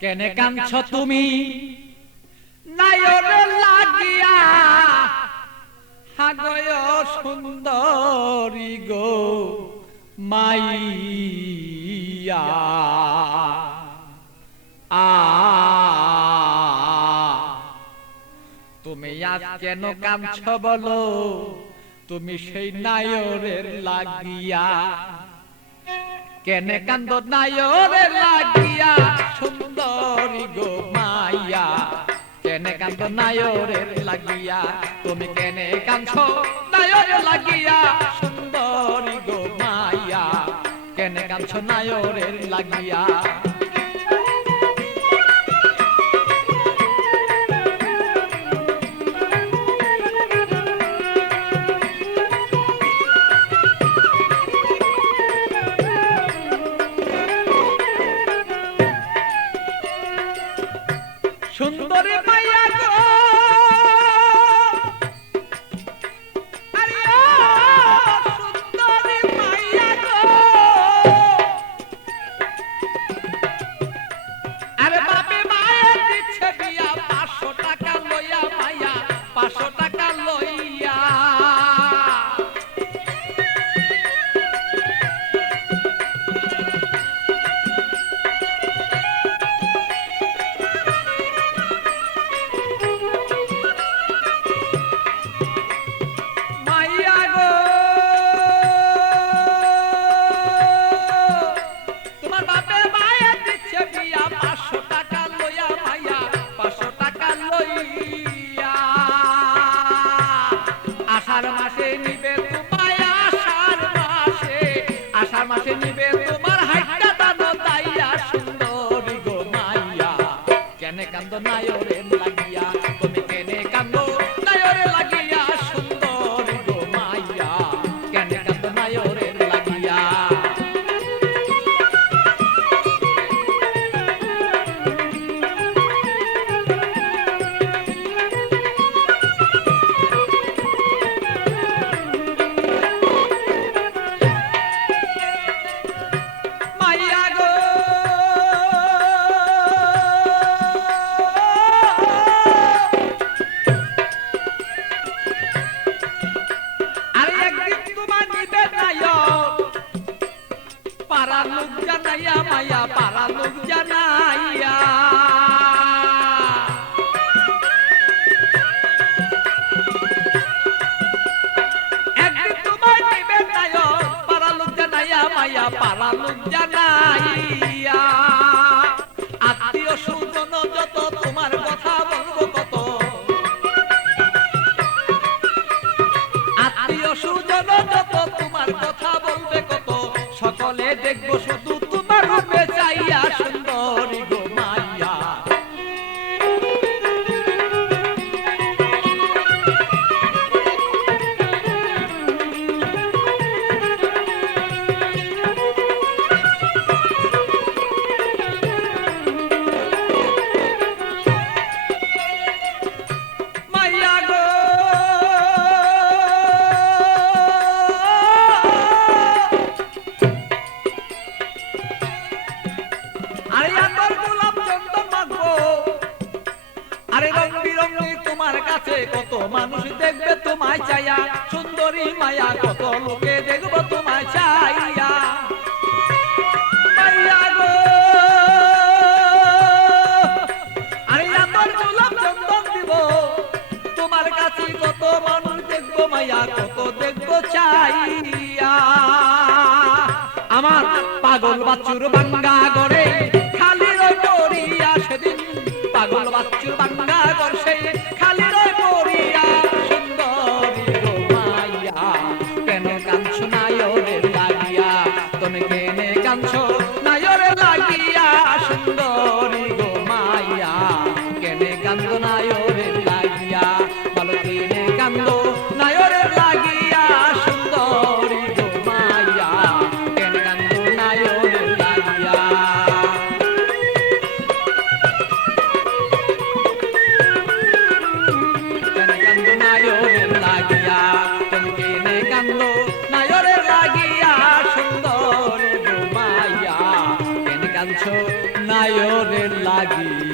কেনে কাঁদছ তুমি? নায়রে লাগিয়া হাগয় সুন্দরী গো মাইয়া। আ তুমি আজ কেন কাঁদছ বলো? তুমি সেই নায়রের লাগিয়া। কেনে কান্দ নায়রে লাগিয়া? সুন্দরী গো মাইয়া। কেনে কান্দ নায়রের লাগিয়া? তুমি কেনে কাঁদছ নায়র লাগিয়া? সুন্দরী গো মাইয়া, কেনে কাঁদছ নায়রের লাগিয়া? কেনে পারা লোক জানাইয়া মায়া পারা লোক জানাইয়া। পারা লোক জানাইয়া। সকলে দেখব শুধু আরে রং বিরঙ্গি তোমার কাছে, কত মানুষ দেখবে তোমায় চাইয়া। সুন্দরী মায়া, কত লোকে দেখব তোমায় চাইয়া। দেখব চাইয়া। আমার পাগল বাচ্চুর বাঙ্গা পাগল বাচ্চুর ঘর সে খালি রই পড়িয়া সুন্দরী গো মাইয়া কেন কাঁদছ নায়রে লাগিয়া, তুমি কেনে কাঁদছ সুন্দরী নায়রের লাগি।